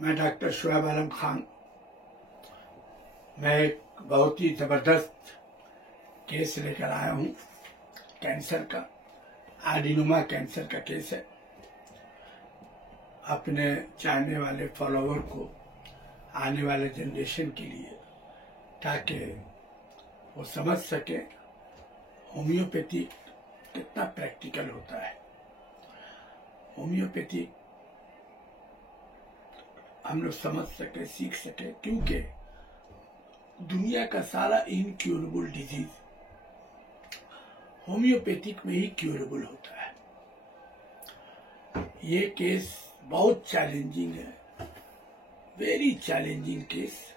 मैं डॉक्टर शुएब आलम खान। मैं एक बहुत ही ज़बरदस्त केस लेकर आया हूँ। कैंसर का, एडिनोमा कैंसर का केस है। अपने चाहने वाले फॉलोवर को, आने वाले जनरेशन के लिए, ताकि वो समझ सके होम्योपैथी कितना प्रैक्टिकल होता है। होम्योपैथी हम लोग समझ सके, सीख सके, क्योंकि दुनिया का सारा इनक्यूरेबल डिजीज होम्योपैथिक में ही क्यूरेबल होता है। ये केस बहुत चैलेंजिंग है, वेरी चैलेंजिंग केस।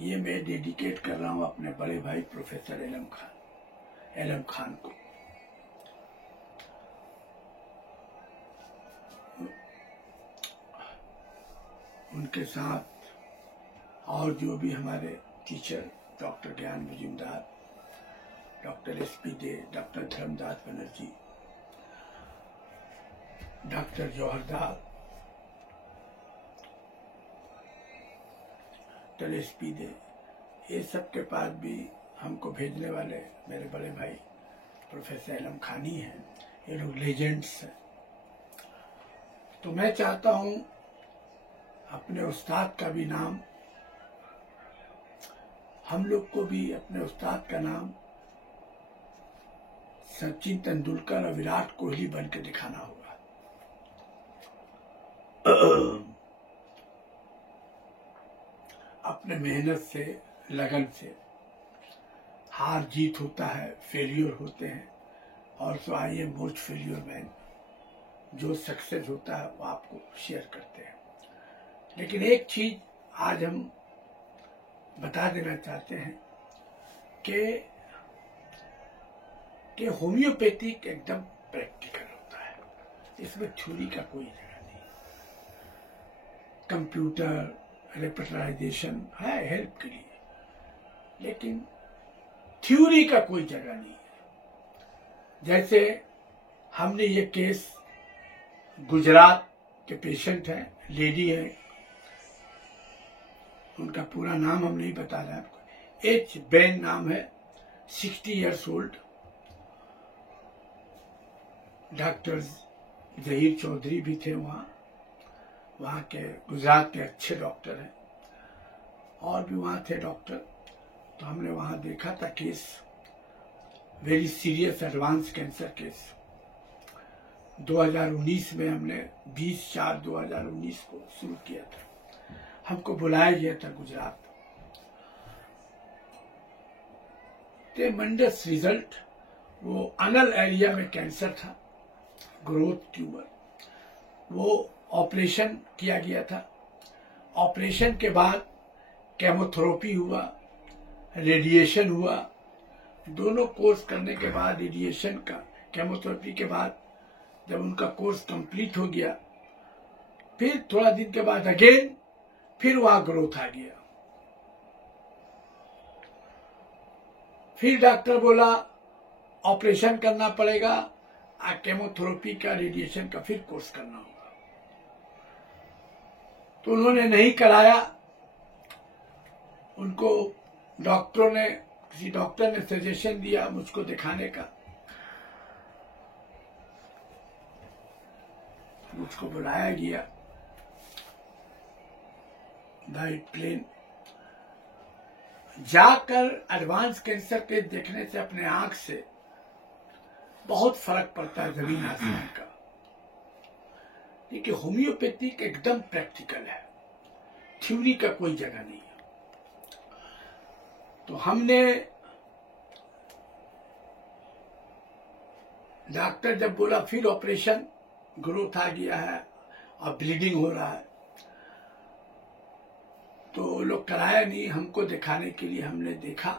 ये मैं डेडिकेट कर रहा हूँ अपने बड़े भाई प्रोफेसर एलम खान को। उनके साथ और जो भी हमारे teacher doctor Gyan Majumdar, doctor SP De, doctor Dharmadas Banerjee, doctor Jauhardas, doctor SP De, ये सब के पास भी हमको भेजने वाले मेरे बड़े भाई प्रोफेसर एलम खान ही हैं। ये लोग लेजेंड्स हैं। तो मैं चाहता हूँ अपने उस्ताद का भी नाम, हम लोग को भी अपने उस्ताद का नाम सचिन तेंदुलकर और विराट कोहली बन के दिखाना होगा। अपने मेहनत से, लगन से। हार जीत होता है, फेलियर होते हैं, और so I am most failure man. जो सक्सेस होता है वो आपको शेयर करते हैं। लेकिन एक चीज आज हम बता देना चाहते हैं कि होम्योपैथिक एकदम प्रैक्टिकल होता है। इसमें थ्योरी का कोई जगह नहीं। कंप्यूटर रेपटराइजेशन है हेल्प के लिए, लेकिन थ्योरी का कोई जगह नहीं है। जैसे हमने ये केस, गुजरात के पेशेंट हैं, लेडी है, उनका पूरा नाम हम नहीं बता रहे आपको। एच बेन नाम है, 60 years old. Doctor Zaheer Chaudhary भी थे वहाँ के गुजरात के अच्छे डॉक्टर हैं, और भी वहाँ थे डॉक्टर। तो हमने वहाँ देखा था case, very serious advance cancer case. 2019 में हमने 20/4/2019 को शुरू किया था। हमको बुलाया गया था गुजरात। ट्रेमेंडस रिजल्ट। वो अनल एरिया में कैंसर था, ग्रोथ ट्यूमर। वो ऑपरेशन किया गया था। ऑपरेशन के बाद केमोथेरेपी हुआ, रेडिएशन हुआ। दोनों कोर्स करने के बाद, रेडिएशन का, केमोथेरेपी के बाद जब उनका कोर्स कंप्लीट हो गया, फिर थोड़ा दिन के बाद अगेन फिर वहां ग्रोथ आ गया। फिर डॉक्टर बोला ऑपरेशन करना पड़ेगा, केमोथेरेपी का, रेडिएशन का फिर कोर्स करना होगा। तो उन्होंने नहीं कराया। उनको किसी डॉक्टर ने सजेशन दिया मुझको दिखाने का। मुझको बुलाया गया बाय प्लेन। जाकर एडवांस कैंसर के देखने से अपने आंख से बहुत फर्क पड़ता है, जमीन आसमान का। क्योंकि होम्योपैथिक एकदम प्रैक्टिकल है, थ्योरी का कोई जगह नहीं है। तो हमने, डॉक्टर जब बोला फिर ऑपरेशन, ग्रोथ आ गया है और ब्लीडिंग हो रहा है, तो लोग कराया नहीं। हमको दिखाने के लिए हमने देखा।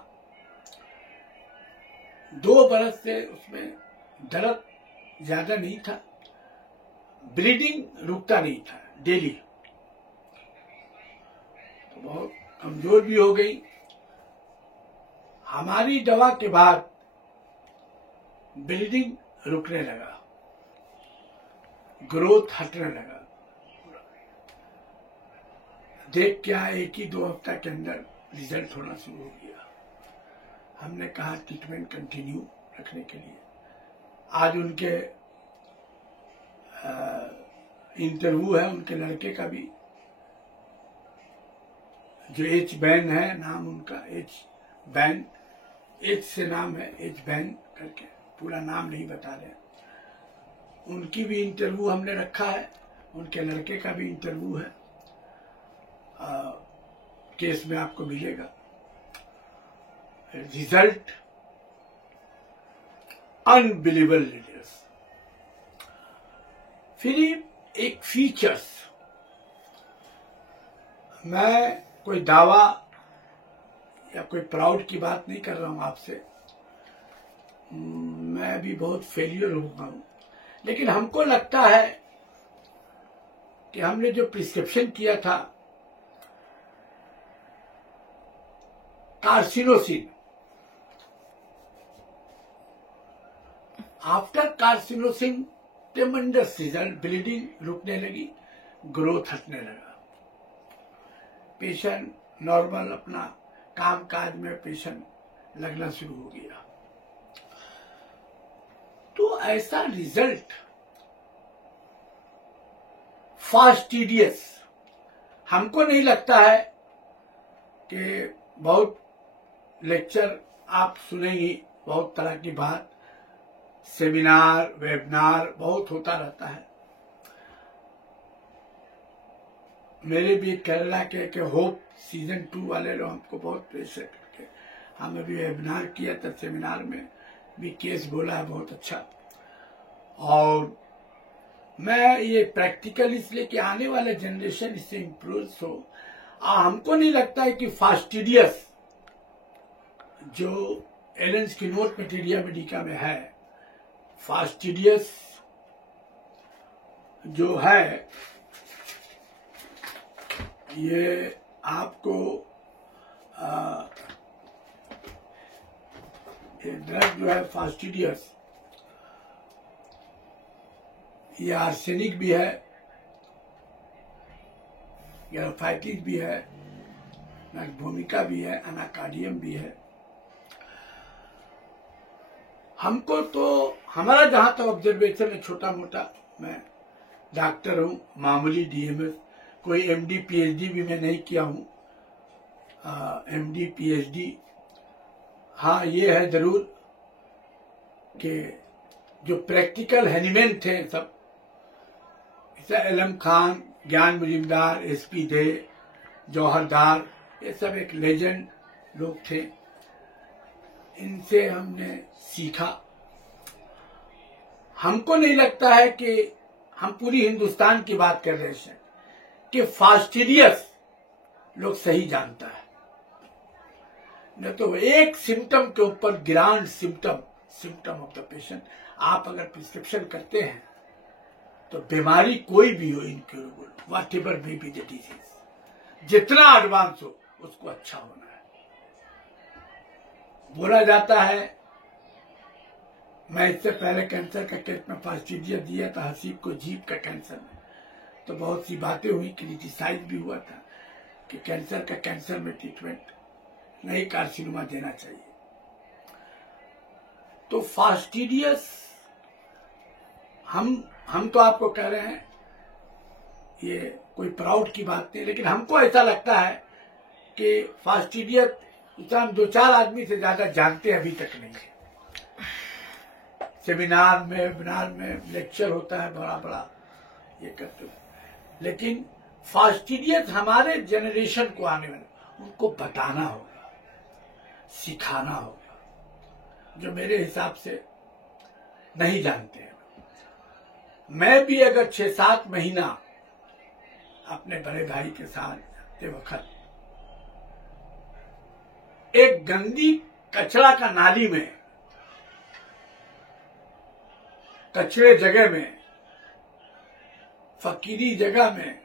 2 बरस से उसमें दर्द ज्यादा नहीं था, ब्लीडिंग रुकता नहीं था डेली। तो बहुत कमजोर भी हो गई। हमारी दवा के बाद ब्लीडिंग रुकने लगा, ग्रोथ हटने लगा। देख क्या एक ही 2 हफ्ता के अंदर रिजल्ट होना शुरू हो गया। हमने कहा ट्रीटमेंट कंटिन्यू रखने के लिए। आज उनके इंटरव्यू है, उनके लड़के का भी, जो एच बैन है नाम उनका, एच बैन, एच से नाम है, एच बैन करके, पूरा नाम नहीं बता रहे। उनकी भी इंटरव्यू हमने रखा है, उनके लड़के का भी इंटरव्यू है, केस में आपको मिलेगा। Result unbelievable result. फिर एक फीचर्स, मैं कोई दावा या कोई प्राउड की बात नहीं कर रहा हूं आपसे, मैं भी बहुत फेलियर हुआ हूं, लेकिन हमको लगता है कि हमने जो प्रिस्क्रिप्शन किया था carcinosin, after carcinosin ट्रेमेंडस result, bleeding रुकने लगी, ग्रोथ हटने लगा, पेशेंट नॉर्मल अपना काम काज में पेशेंट लगना शुरू हो गया। तो ऐसा रिजल्ट फास्टिडियस, हमको नहीं लगता है कि बहुत लेक्चर आप सुनेंगी, बहुत तरह की बात, सेमिनार वेबिनार बहुत होता रहता है। मेरे भी केरला के होप सीजन 2 वाले लोग हमको बहुत प्रेशर करके, हमें भी वेबिनार किया था, सेमिनार में भी केस बोला है बहुत अच्छा। और मैं ये प्रैक्टिकल इसलिए कि आने वाले जनरेशन इससे इम्प्रूव हो। हमको नहीं लगता है कि फास्टिडियस जो एलेंस की नोट मटेरिया मेडिका में है, फास्टिडियस जो है ये आपको ये ड्रग जो है फास्टिडियस, ये आर्सेनिक भी है, ग्राफाइटिक भी है, भूमिका भी है, अनाकार्डियम भी है। हमको तो हमारा जहां तक ऑब्जर्वेशन है, छोटा मोटा, मैं डॉक्टर हूं, मामूली डीएमएस, कोई एमडी पीएचडी भी मैं नहीं किया हूं, एमडी पीएचडी। हाँ ये है जरूर कि जो प्रैक्टिकल हैनीमैन थे सब, एलम खान, ज्ञान मुजिमदार, एसपी दे, जौहरदार, ये सब एक लेजेंड लोग थे, इनसे हमने सीखा। हमको नहीं लगता है कि हम पूरी हिंदुस्तान की बात कर रहे हैं कि फास्टिडियस लोग सही जानता है, न तो एक सिम्टम के ऊपर grand symptom of the patient आप अगर प्रिस्क्रिप्शन करते हैं तो बीमारी कोई भी हो, incurable, what ever may be the disease, जितना एडवांस हो उसको अच्छा होना है। बोला जाता है, मैं इससे पहले कैंसर का केस में फास्टिडियस दिया था हसीब को, जीभ का कैंसर में, तो बहुत सी बातें हुई, क्रिटिसाइज भी हुआ था कि कैंसर में ट्रीटमेंट नहीं, कार्सिनोमा देना चाहिए। तो फास्टिडियस हम तो आपको कह रहे हैं, ये कोई प्राउड की बात नहीं, लेकिन हमको ऐसा लगता है कि फास्टिडियस हम 2-4 आदमी से ज्यादा जानते अभी तक नहीं है। सेमिनार में, वेबिनार में लेक्चर होता है बड़ा बड़ा, ये करते हैं, लेकिन फास्टिडियस हमारे जनरेशन को आने वाले उनको बताना होगा, सिखाना होगा, जो मेरे हिसाब से नहीं जानते हैं। मैं भी अगर 6-7 महीना अपने बड़े भाई के साथ जाते वक्त एक गंदी कचरा का नाली में, कचरे जगह में, फकीरी जगह में,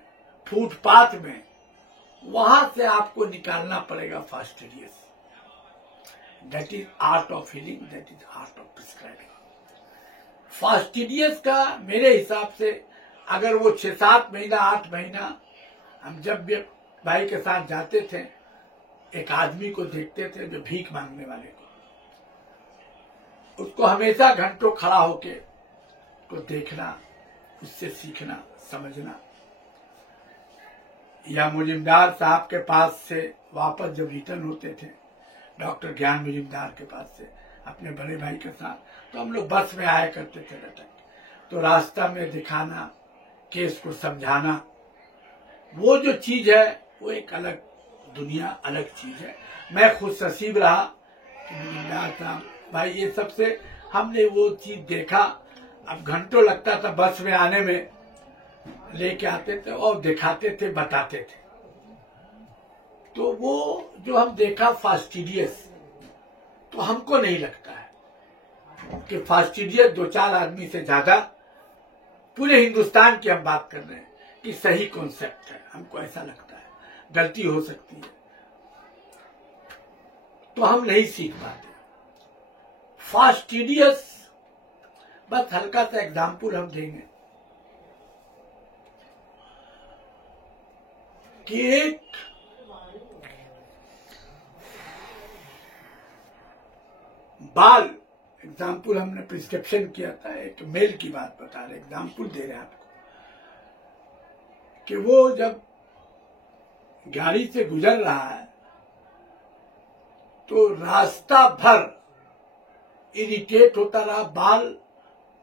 फुटपाथ में, वहां से आपको निकालना पड़ेगा fastidious. That is art of healing, that is art of prescribing. Fastidious का मेरे हिसाब से अगर वो 6-7 महीना 8 महीना हम जब भी भाई के साथ जाते थे, एक आदमी को देखते थे जो भीख मांगने वाले को, उसको हमेशा घंटों खड़ा होके को देखना, उससे सीखना, समझना। या मुजिमदार साहब के पास से वापस जब रिटर्न होते थे, डॉक्टर ज्ञान मुजिमदार के पास से अपने बड़े भाई के साथ, तो हम लोग बस में आया करते थे लटक, तो रास्ता में दिखाना, केस को समझाना, वो जो चीज है वो एक अलग दुनिया, अलग चीज है। मैं खुद नसीब रहा कि मुजिमदार साहब भाई ये सबसे हमने वो चीज देखा। अब घंटों लगता था बस में आने में, लेके आते थे और दिखाते थे, बताते थे। तो वो जो हम देखा फास्टिडियस, तो हमको नहीं लगता है कि फास्टिडियस 2-4 आदमी से ज्यादा पूरे हिंदुस्तान की हम बात कर रहे हैं कि सही कॉन्सेप्ट है। हमको ऐसा लगता है, गलती हो सकती है तो हम नहीं सीख पाते। फास्टिडियस, बस हल्का सा एग्जाम्पल हम देंगे कि एक बाल, एग्जाम्पल हमने प्रिस्क्रिप्शन किया था, एक मेल की बात बता रहे, एग्जाम्पल दे रहे हैं आपको कि वो जब गाड़ी से गुजर रहा है तो रास्ता भर इरिटेट होता रहा, बाल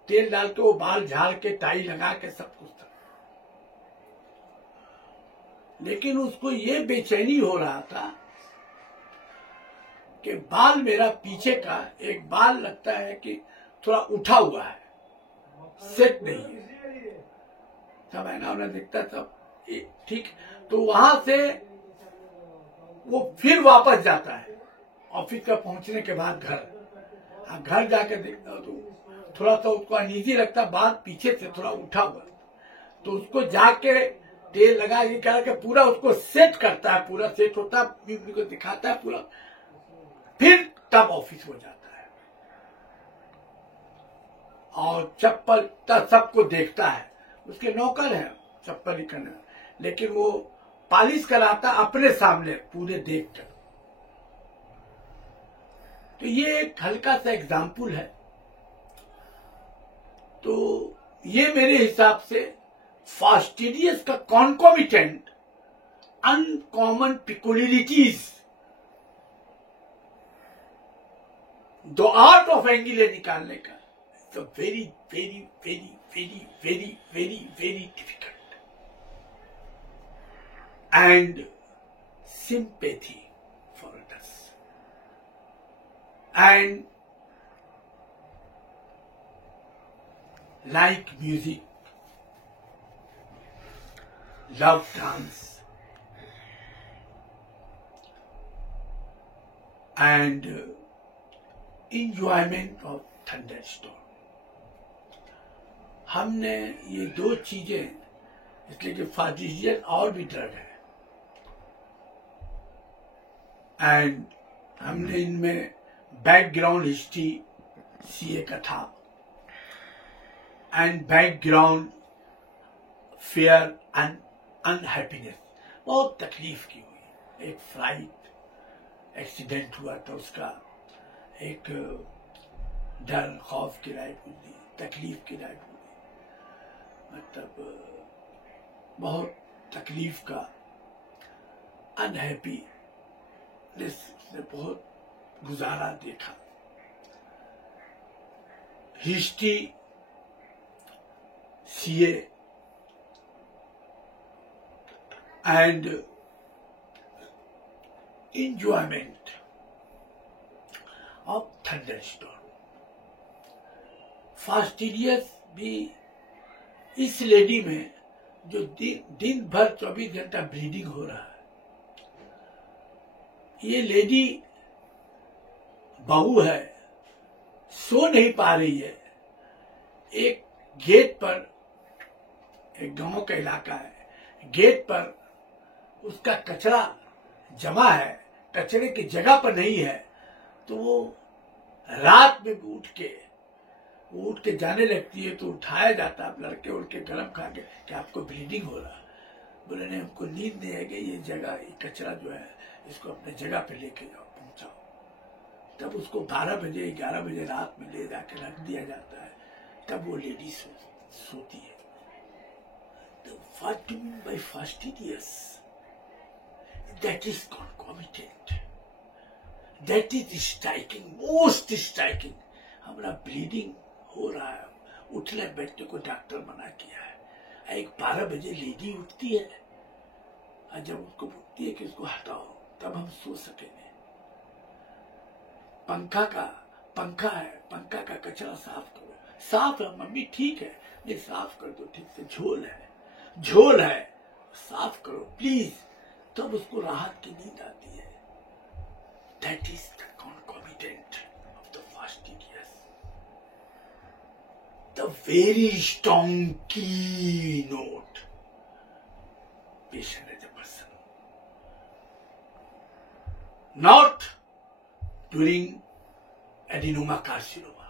तेल डाल के वो बाल झाड़ के, टाई लगा के, सब कुछ था, लेकिन उसको ये बेचैनी हो रहा था कि बाल मेरा पीछे का एक बाल लगता है कि थोड़ा उठा हुआ है, सेट नहीं है, सब आईना उन्हें दिखता था ठीक। तो वहां से वो फिर वापस जाता है ऑफिस का पहुंचने के बाद घर जाके देखता तो थोड़ा सा उसको अनईजी लगता, बाल पीछे से थोड़ा उठा हुआ, तो उसको जाके तेल लगा ये कह के पूरा उसको सेट करता है, पूरा सेट होता है, बीवी को दिखाता है पूरा, फिर तब ऑफिस हो जाता है और चप्पल तब सबको देखता है, उसके नौकर है चप्पल निकलने, लेकिन वो पालिश कराता अपने सामने पूरे देख कर। तो ये एक हल्का सा एग्जाम्पल है। तो ये मेरे हिसाब से फास्टिडियस का concomitant uncommon peculiarities, the art of angle निकालने का, it's a very very very very very very very difficult and sympathy for us. And like music, love dance, and enjoyment of thunderstorm. हमने ये दो चीजें, इसलिए कि fastidious और भी ड्रग है, एंड हमने इनमें बैकग्राउंड हिस्ट्री सीए का था, and background fair and unhappiness, बहुत तकलीफ की हुई। एक फ्लाइट एक्सीडेंट हुआ था, उसका एक डर खौफ की लाइफ गुजरी, तकलीफ की लाइफ गुजरी, मतलब बहुत तकलीफ का, अनहैप्पी से बहुत गुजारा देखा। History CA and enjoyment of thunderstorm. Fastidious भी इस लेडी में जो दिन भर 24 घंटा ब्लीडिंग हो रहा है, ये लेडी बहू है, सो नहीं पा रही है, एक गेट पर, एक गांव का इलाका है, गेट पर उसका कचरा जमा है, कचरे की जगह पर नहीं है, तो वो रात में उठ के जाने लगती है, तो उठाया जाता है, लड़के उड़ के गरम खा के कि आपको ब्लीडिंग हो रहा है, बोले नहीं हमको नींद नहीं आएगी, ये जगह ये कचरा जो है इसको अपने जगह पे लेके जाओ, पहुंचाओ। तब उसको 12 बजे 11 बजे रात में ले जाके रख दिया जाता है, तब वो लेडी सोती है। तो what do mean by fastidious? That is concomitant, that is striking, most striking. हमारा ब्लीडिंग हो रहा है, उठने बैठने को डॉक्टर मना किया है। एक 12 बजे लेडी उठती है, और जब उसको बोलती है कि उसको हटाओ तब हम सो सकेंगे। पंखा है, पंखा का कचरा साफ करो। साफ है मम्मी, ठीक है, नहीं साफ कर दो ठीक से। झोल है साफ करो प्लीज, तब उसको राहत की नींद आती है। That is the concomitant of the fastidious. The very strong keynote. Patient as a person. Not during adenoma carcinoma.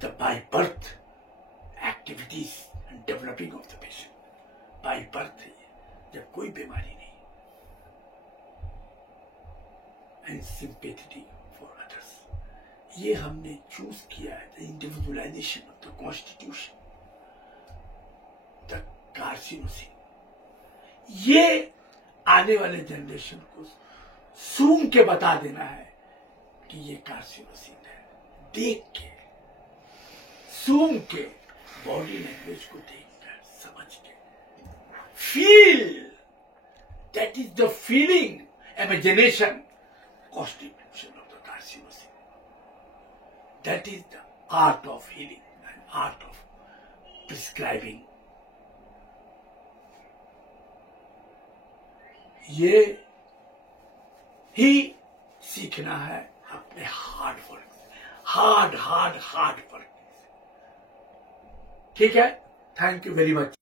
The by birth activities and developing of the patient. By birth है जब कोई बीमारी नहीं। And sympathy for others. ये हमने choose किया है, the individualization of the constitution, the carcinosin. ये आने वाले जनरेशन को सूंघ के बता देना है कि ये कार्सिनोसिन है, देख के, सूंघ के, बॉडी लैंग्वेज को देखकर, समझ के, feel, that is the feeling, imagination, constitution of the carcinosin. That is the art of healing and art of prescribing. ये ही सीखना है अपने हार्ड वर्क से, हार्ड वर्क। ठीक है, थैंक यू वेरी मच।